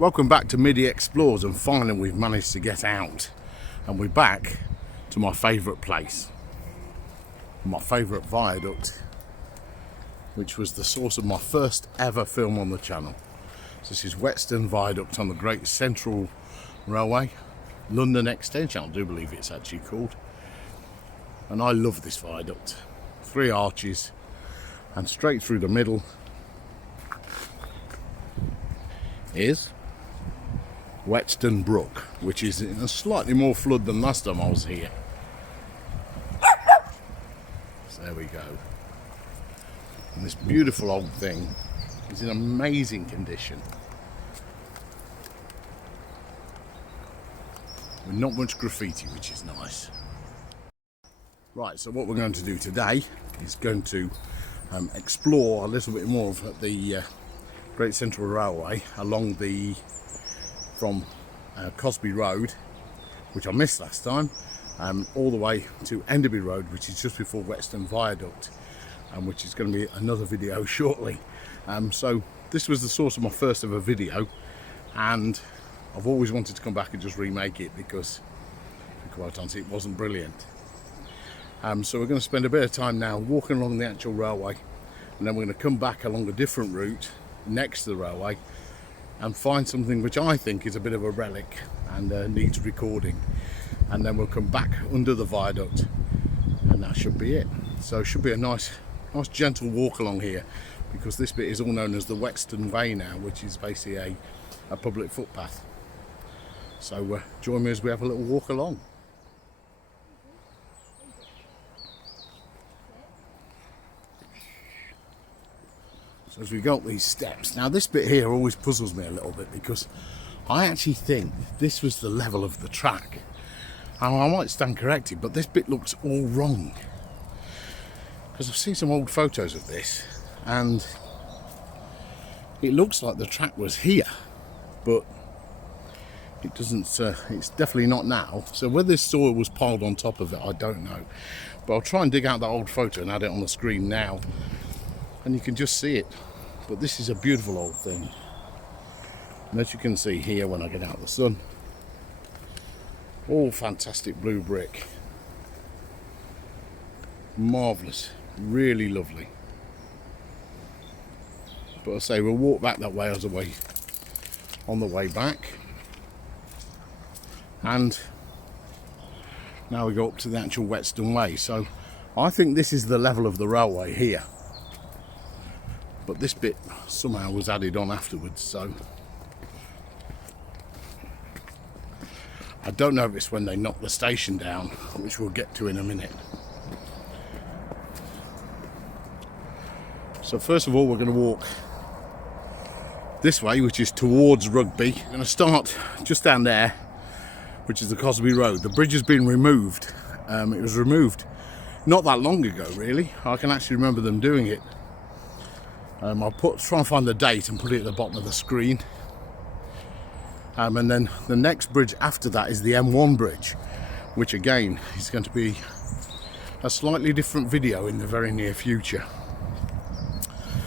Welcome back to Middy Explores, and finally we've managed to get out and we're back to my favourite place, my favourite viaduct, which was the source of my first ever film on the channel. So this is Whetstone Viaduct on the Great Central Railway, London Extension, I do believe it's actually called. And I love this viaduct. 3 arches and straight through the middle is Whetstone Brook, which is in a slightly more flood than last time I was here. So there we go. And this beautiful old thing is in amazing condition, with not much graffiti, which is nice. Right, so what we're going to do today is going to explore a little bit more of the Great Central Railway along from Cosby Road, which I missed last time, all the way to Enderby Road, which is just before Whetstone Viaduct, which is going to be another video shortly. So this was the source of my first ever video, and I've always wanted to come back and just remake it because, quite honestly, it wasn't brilliant. So we're going to spend a bit of time now walking along the actual railway, and then we're going to come back along a different route next to the railway and find something which I think is a bit of a relic and needs recording, and then we'll come back under the viaduct and that should be it. So it should be a nice gentle walk along here, because this bit is all known as the Whetstone Way now, which is basically a public footpath. So join me as we have a little walk along. So as we go up these steps, now this bit here always puzzles me a little bit, because I actually think this was the level of the track. And I might stand corrected, but this bit looks all wrong, because I've seen some old photos of this and it looks like the track was here, but it doesn't. It's definitely not now. So whether this soil was piled on top of it, I don't know, but I'll try and dig out that old photo and add it on the screen now, and you can just see it. But this is a beautiful old thing, and as you can see here when I get out of the sun, all fantastic blue brick, marvellous, really lovely. But I say we'll walk back that way on the way back, and now we go up to the actual Whetstone Way. So I think this is the level of the railway here, but this bit somehow was added on afterwards, so I don't know if it's when they knocked the station down, which we'll get to in a minute. So first of all, we're going to walk this way, which is towards Rugby. We're going to start just down there, which is the Cosby Road. The bridge has been removed. It was removed not that long ago, really. I can actually remember them doing it. I'll try and find the date and put it at the bottom of the screen. And then the next bridge after that is the M1 bridge, which again is going to be a slightly different video in the very near future.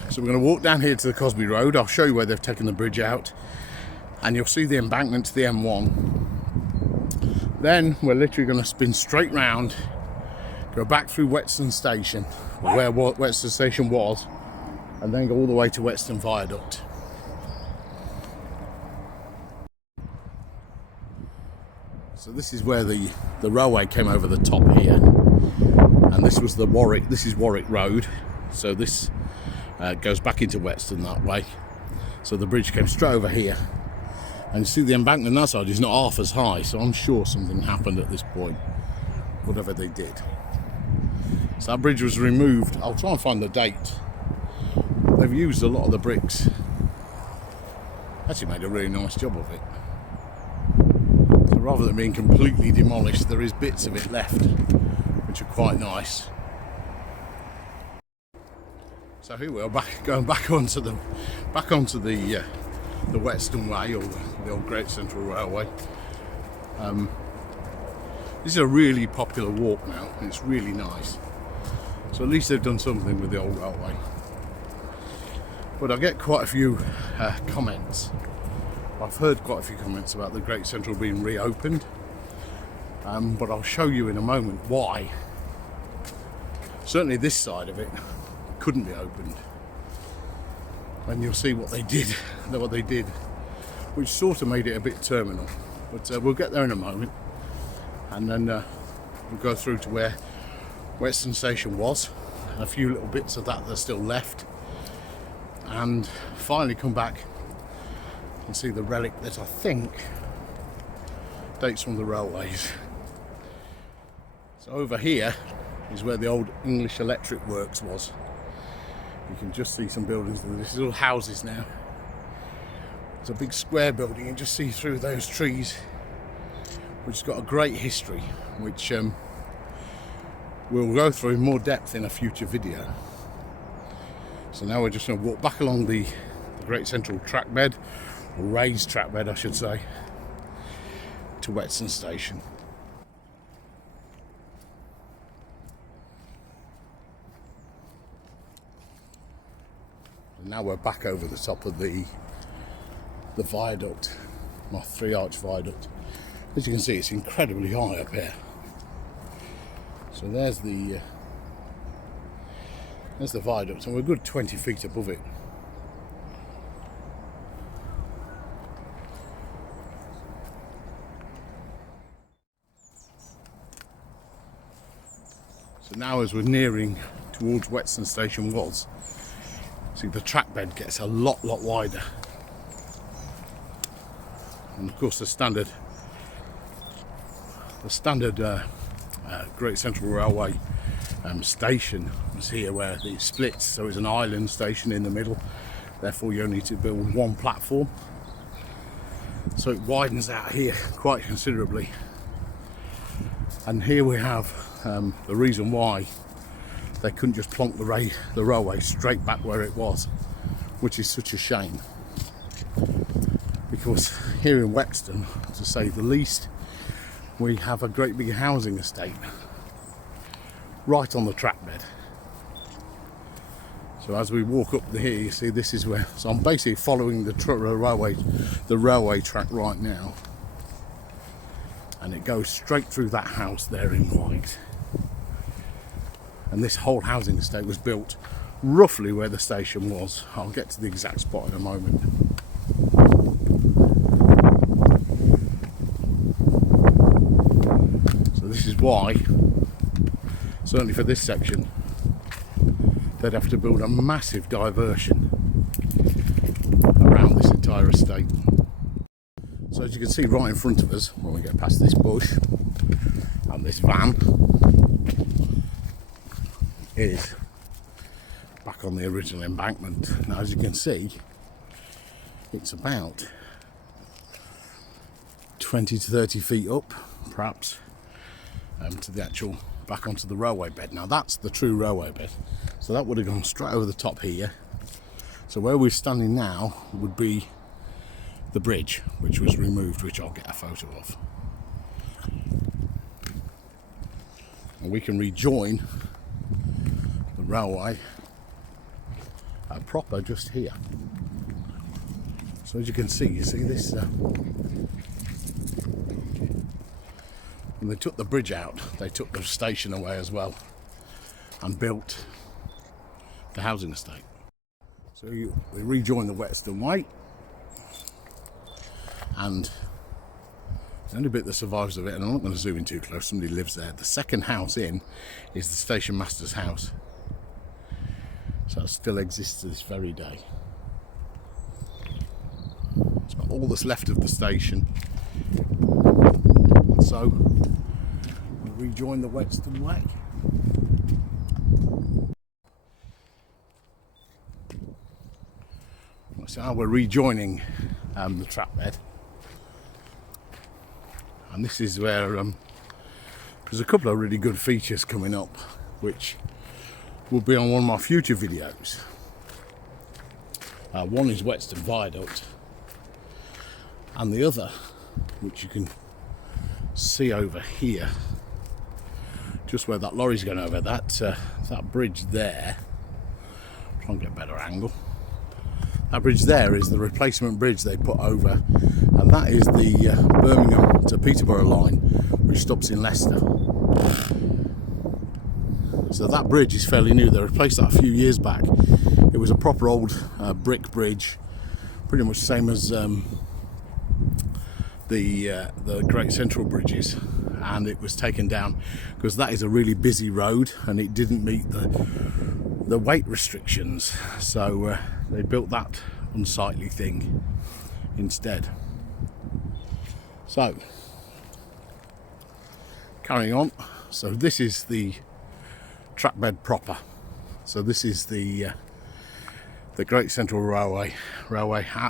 So we're going to walk down here to the Cosby Road. I'll show you where they've taken the bridge out, and you'll see the embankment to the M1. Then we're literally going to spin straight round, go back through Whetstone Station, where Whetstone Station was, and then go all the way to Whetstone Viaduct. So this is where the railway came over the top here, and this was this is Warwick Road. So this goes back into Whetstone that way. So the bridge came straight over here, and you see the embankment on that side is not half as high, so I'm sure something happened at this point, whatever they did. So that bridge was removed. I'll try and find the date. They've used a lot of the bricks. Actually made a really nice job of it. So rather than being completely demolished, there is bits of it left, which are quite nice. So here we are, going back onto the Whetstone Way, or the old Great Central Railway. This is a really popular walk now, and it's really nice. So at least they've done something with the old railway. But I get quite a few comments I've heard quite a few comments about the Great Central being reopened, but I'll show you in a moment why. Certainly this side of it couldn't be opened, and you'll see what they did, which sort of made it a bit terminal. But we'll get there in a moment, and then we'll go through to where Whetstone Station was, and a few little bits of that are still left, and finally come back and see the relic that I think dates from the railways. So over here is where the old English Electric Works was. You can just see some buildings. This is all houses now. It's a big square building, and just see through those trees, which has got a great history, which we'll go through in more depth in a future video. So now we're just going to walk back along the Great Central track bed, or raised track bed I should say, to Whetstone Station. And now we're back over the top of the viaduct, my 3-arch viaduct. As you can see, it's incredibly high up here. So there's the viaduct, and we're a good 20 feet above it. So now as we're nearing towards Whetstone Station was, see the track bed gets a lot wider. And of course the standard Great Central Railway station was here, where it splits, so it's an island station in the middle, therefore you only need to build one platform, so it widens out here quite considerably. And here we have the reason why they couldn't just plonk the railway straight back where it was, which is such a shame, because here in Whetstone, to say the least, we have a great big housing estate right on the track bed. So as we walk up here, you see this is where, so I'm basically following the railway track right now, and it goes straight through that house there in white. And this whole housing estate was built roughly where the station was. I'll get to the exact spot in a moment. So this is why, certainly for this section, they'd have to build a massive diversion around this entire estate. So as you can see right in front of us, when we get past this bush and this van, is back on the original embankment. Now as you can see, it's about 20 to 30 feet up, perhaps, to the actual, back onto the railway bed. Now that's the true railway bed, so that would have gone straight over the top here. So where we're standing now would be the bridge, which was removed, which I'll get a photo of, and we can rejoin the railway proper just here. So as you can see, you see this, when they took the bridge out, they took the station away as well and built the housing estate. So we rejoin the Whetstone Way, and the only bit that survives of it, and I'm not going to zoom in too close, somebody lives there. The second house in is the station master's house. So that still exists to this very day. It's got all that's left of the station. And so we rejoin the Whetstone Way. So now we're rejoining the track bed. And this is where there's a couple of really good features coming up, which will be on one of my future videos. One is Whetstone Viaduct, and the other, which you can see over here, just where that lorry's going over, that bridge there. Try and get a better angle. That bridge there is the replacement bridge they put over, and that is the Birmingham to Peterborough line, which stops in Leicester. So that bridge is fairly new. They replaced that a few years back. It was a proper old brick bridge, pretty much the same as the Great Central bridges, and it was taken down because that is a really busy road and it didn't meet the weight restrictions. So they built that unsightly thing instead. So carrying on. So this is the track bed proper. So this is the Great Central Railway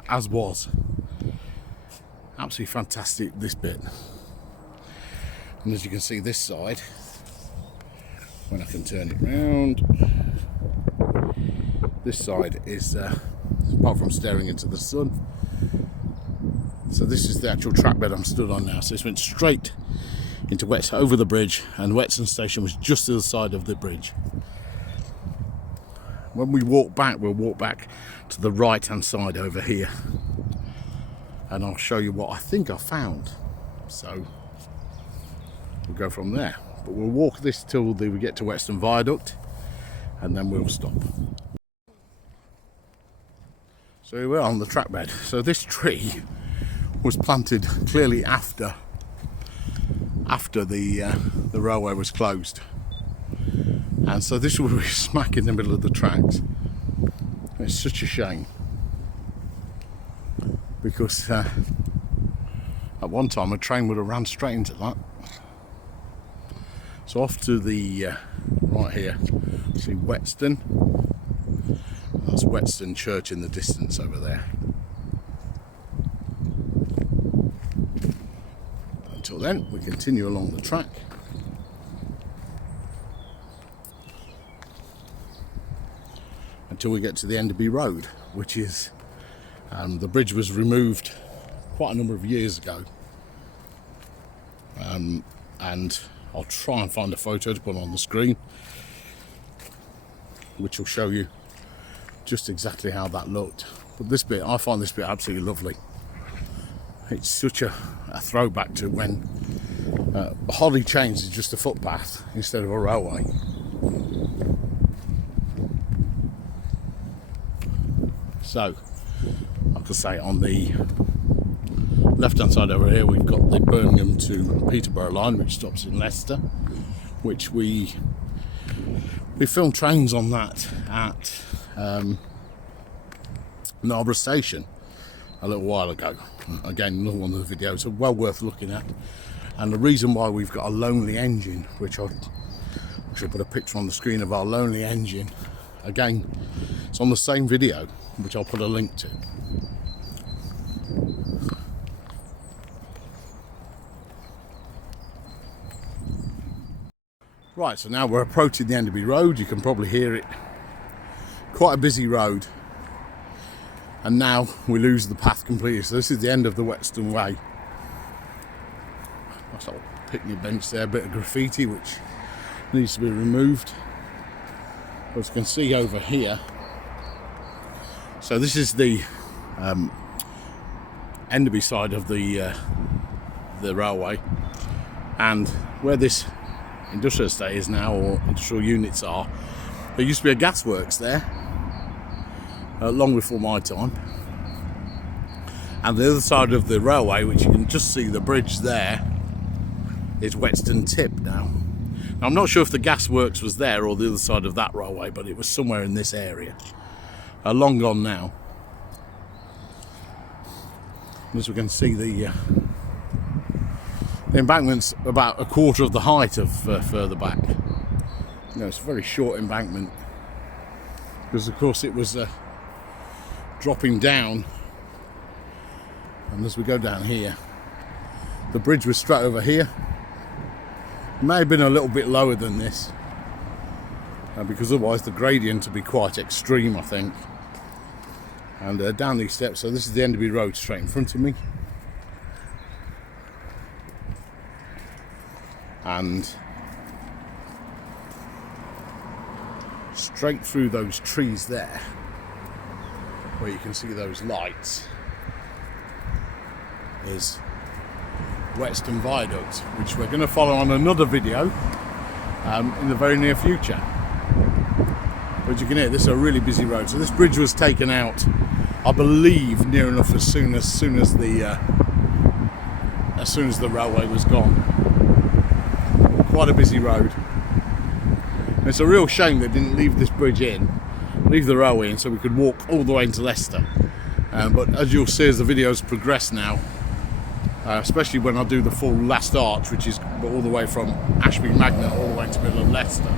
as was. Absolutely fantastic, this bit. And as you can see, this side, when I can turn it round, this side is apart from staring into the sun. So this is the actual track bed I'm stood on now. So this went straight into over the bridge, and Whetstone station was just to the side of the bridge. When we walk back, we'll walk back to the right hand side over here, and I'll show you what I think I found. So we'll go from there, but we'll walk this till we get to Whetstone Viaduct, and then we'll stop. So here we are on the track bed. So this tree was planted clearly after the railway was closed, and so this will be smack in the middle of the tracks. It's such a shame, because at one time a train would have ran straight into that. So off to the right here, see Whetstone. That's Whetstone Church in the distance over there. Until then, we continue along the track. Until we get to the Enderby Road, which is, the bridge was removed quite a number of years ago. And I'll try and find a photo to put on the screen, which will show you just exactly how that looked. But this bit, I find this bit absolutely lovely. It's such a throwback to when Holly Chains is just a footpath instead of a railway. So, like I say, on the left hand side over here we've got the Birmingham to Peterborough line, which stops in Leicester, which we filmed trains on that at Narborough Station a little while ago. Again, another one of the videos, so well worth looking at. And the reason why we've got a lonely engine, which I should put a picture on the screen of our lonely engine, again, it's on the same video, which I'll put a link to. Right, so now we're approaching the Enderby Road. You can probably hear it. Quite a busy road. And now we lose the path completely. So this is the end of the Whetstone Way. Nice little picnic bench there, a bit of graffiti which needs to be removed. As you can see over here, so this is the Enderby side of the railway, and where this industrial estate is now, or industrial units are, there used to be a gasworks there long before my time, and the other side of the railway, which you can just see the bridge there, is Whetstone Tip now. Now, I'm not sure if the gasworks was there or the other side of that railway, but it was somewhere in this area. Long gone now. As we can see, the embankment's about a quarter of the height of further back. You know, it's a very short embankment, because of course it was dropping down, and as we go down here, the bridge was straight over here. It may have been a little bit lower than this, because otherwise the gradient would be quite extreme, I think. And down these steps, so this is the Enderby Road straight in front of me, and straight through those trees there where you can see those lights, is Whetstone Viaduct, which we're going to follow on another video in the very near future. But you can hear this is a really busy road. So this bridge was taken out, I believe, near enough as soon as the railway was gone. Quite a busy road. And it's a real shame they didn't leave this bridge in, leave the railway in, so we could walk all the way into Leicester. But as you'll see as the videos progress now, especially when I do the full last arch, which is all the way from Ashby Magnet all the way to the middle of Leicester,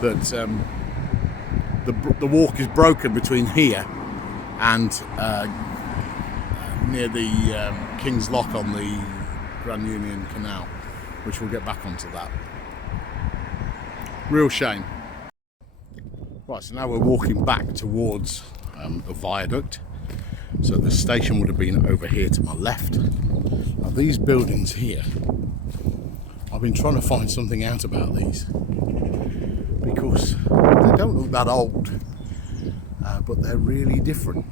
that the walk is broken between here and near the King's Lock on the Grand Union Canal, which we'll get back onto that. Real shame. Right, so now we're walking back towards the viaduct. So the station would have been over here to my left. Now these buildings here, I've been trying to find something out about these because they don't look that old, but they're really different.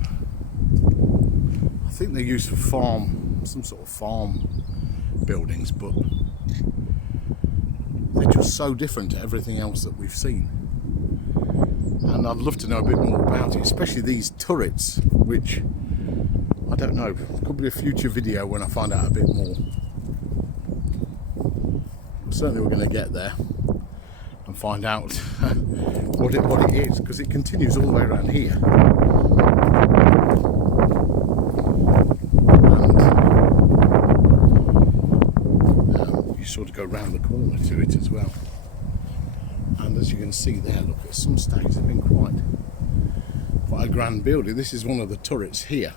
I think they're used for some sort of farm buildings, but they're just so different to everything else that we've seen. And I'd love to know a bit more about it, especially these turrets, which I don't know, could be a future video when I find out a bit more. Certainly we're going to get there and find out what it is, because it continues all the way around here. And you sort of go round the corner to it as well. And as you can see there, look, at some stage it's been quite a grand building. This is one of the turrets here.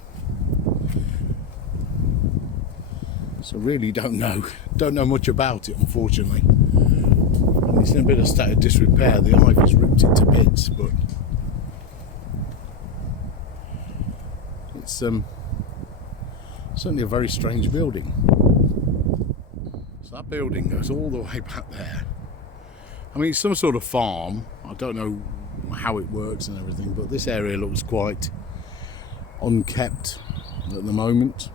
So really don't know much about it, unfortunately. And it's in a bit of state of disrepair. The ivy's ripped it to bits, but it's certainly a very strange building. So that building goes all the way back there. I mean, it's some sort of farm. I don't know how it works and everything, but this area looks quite unkept at the moment.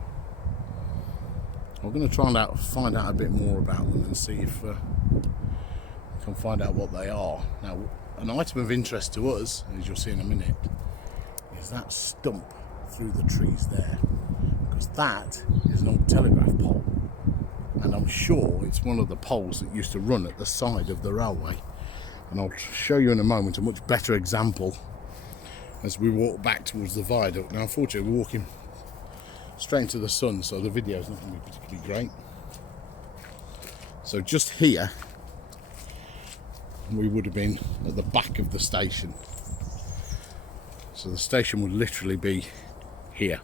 I'm going to try and find out a bit more about them and see if I can find out what they are. Now, an item of interest to us, as you'll see in a minute, is that stump through the trees there, because that is an old telegraph pole, and I'm sure it's one of the poles that used to run at the side of the railway. And I'll show you in a moment a much better example as we walk back towards the viaduct. Now, unfortunately, we're walking straight into the sun, so the video is not going to be particularly great. So just here, we would have been at the back of the station. So the station would literally be here.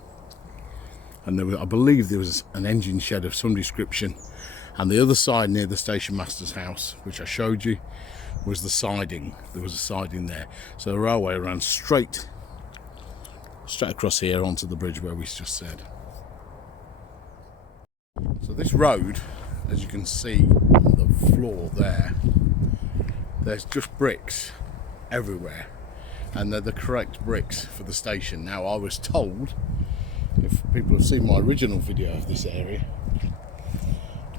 And I believe there was an engine shed of some description. And the other side near the station master's house, which I showed you, was the siding. There was a siding there. So the railway ran straight across here onto the bridge where we just said. So this road, as you can see on the floor there, there's just bricks everywhere, and they're the correct bricks for the station. Now, I was told, if people have seen my original video of this area,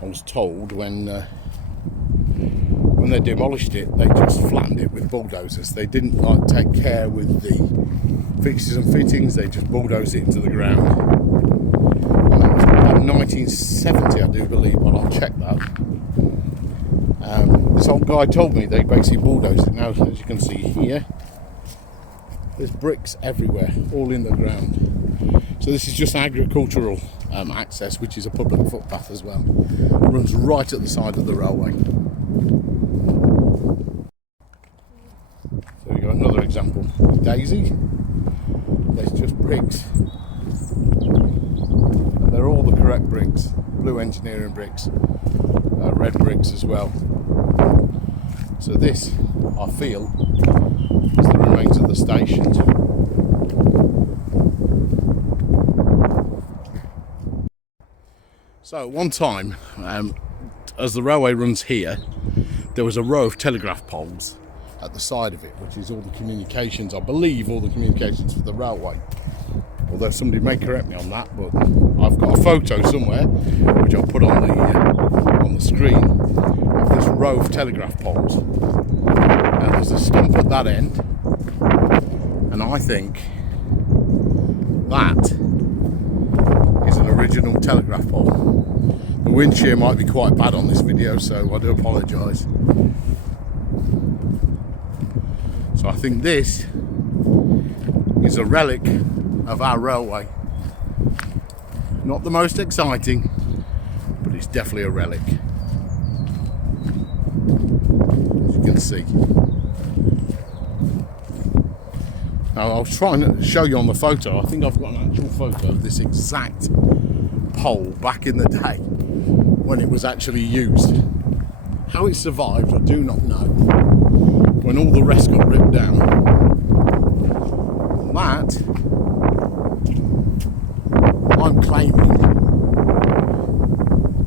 I was told when they demolished it, they just flattened it with bulldozers. They didn't take care with the fixtures and fittings. They just bulldozed it into the ground. And that was about 1970, I do believe, but I'll check that. This old guy told me they basically bulldozed it. Now, as you can see here, there's bricks everywhere, all in the ground. So this is just agricultural access, which is a public footpath as well. It runs right at the side of the railway. So we got another example. Daisy. There's just bricks. And they're all the correct bricks. Blue engineering bricks. Red bricks as well. So this, I feel, is the remains of the station. So at one time, as the railway runs here, there was a row of telegraph poles at the side of it, which is all the communications, I believe all the communications for the railway. although somebody may correct me on that, but I've got a photo somewhere which I'll put on the screen of this row of telegraph poles. Now there's a stump at that end, and I think that is an original telegraph pole. The wind shear might be quite bad on this video, so I do apologise. So I think this is a relic of our railway. Not the most exciting, but it's definitely a relic, as you can see. Now I was trying to show you on the photo, I think I've got an actual photo of this exact pole back in the day when it was actually used. How it survived, I do not know, when all the rest got ripped down. That, I'm claiming,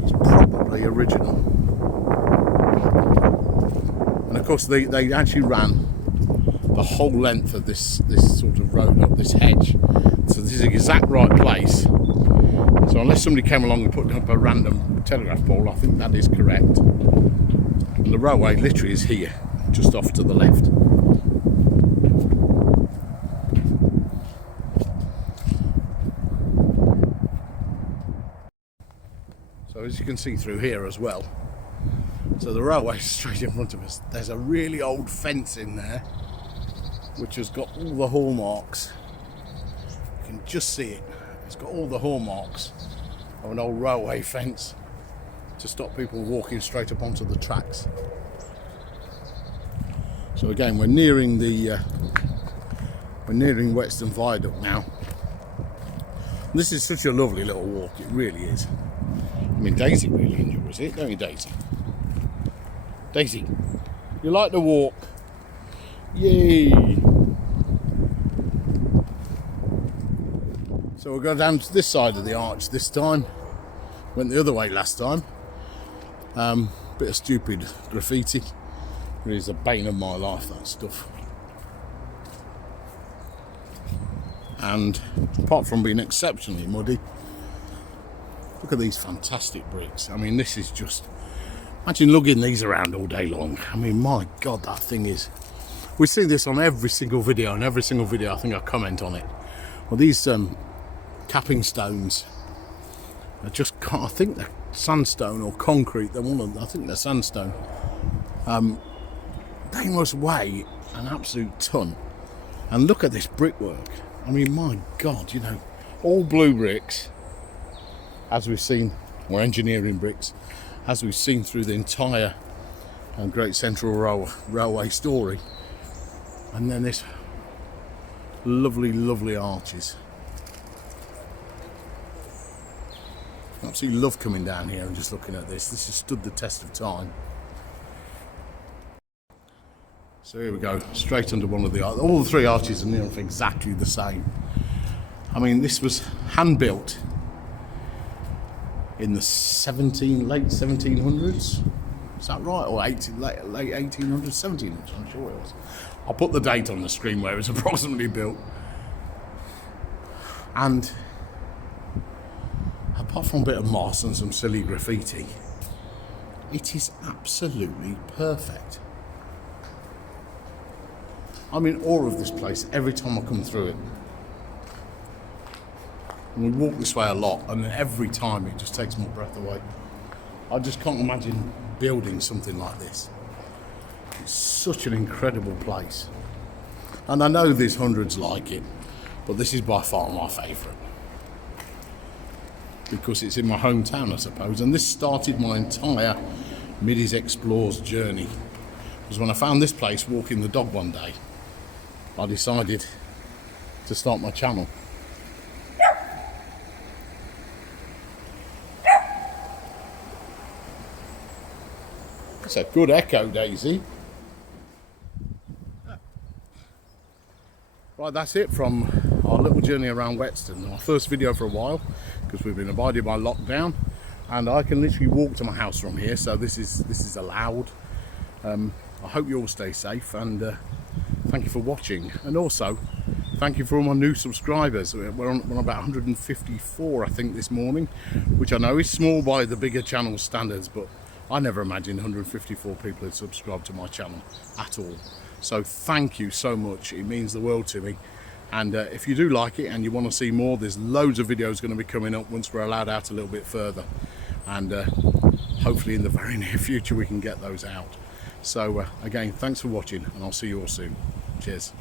is probably original. And of course they actually ran the whole length of this sort of road up this hedge. So this is the exact right place. So unless somebody came along and put up a random telegraph pole, I think that is correct. And the railway literally is here, just off to the left. So as you can see through here as well, so the railway is straight in front of us. There's a really old fence in there which has got all the hallmarks. You can just see it. It's got all the hallmarks of an old railway fence to stop people walking straight up onto the tracks. So again, we're nearing Whetstone Viaduct now. And this is such a lovely little walk, it really is. I mean, Daisy really enjoys it, don't you, Daisy? Daisy, you like the walk? Yay! So we'll go down to this side of the arch this time. Went the other way last time. Bit of stupid graffiti. It is a bane of my life, that stuff. And apart from being exceptionally muddy, look at these fantastic bricks. I mean, this is just, imagine lugging these around all day long. I mean, my God, that thing is, we see this on every single video, and every single video I think I comment on it. Well, these capping stones are just, I think they're sandstone or concrete. They're I think they're sandstone. They must weigh an absolute ton. And look at this brickwork. I mean, my God, you know, all blue bricks, as we've seen, or engineering bricks, as we've seen through the entire Great Central Railway story. And then this lovely, lovely arches. I absolutely love coming down here and just looking at this. This has stood the test of time. So here we go, straight under one of the arches. All the three arches are near enough exactly the same. I mean, this was hand built in the late 1700s. Is that right? Or late 1800s, 1700s, I'm sure it was. I'll put the date on the screen where it was approximately built. And apart from a bit of moss and some silly graffiti, it is absolutely perfect. I'm in awe of this place every time I come through it. And we walk this way a lot, and every time it just takes my breath away. I just can't imagine building something like this. It's such an incredible place. And I know there's hundreds like it, but this is by far my favourite. Because it's in my hometown, I suppose. And this started my entire Middy's Explores journey. Because when I found this place walking the dog one day, I decided to start my channel. It's a good echo, Daisy. Right, that's it from our little journey around Whetstone. Our first video for a while, because we've been abided by lockdown, and I can literally walk to my house from here, so this is allowed. I hope you all stay safe, and thank you for watching. And also, Thank you for all my new subscribers. We're on about 154 I think this morning, which I know is small by the bigger channel standards, but I never imagined 154 people had subscribed to my channel at all. So thank you so much, it means the world to me. And if you do like it and you want to see more, there's loads of videos going to be coming up once we're allowed out a little bit further, and hopefully in the very near future we can get those out. So again, thanks for watching, and I'll see you all soon. Cheers.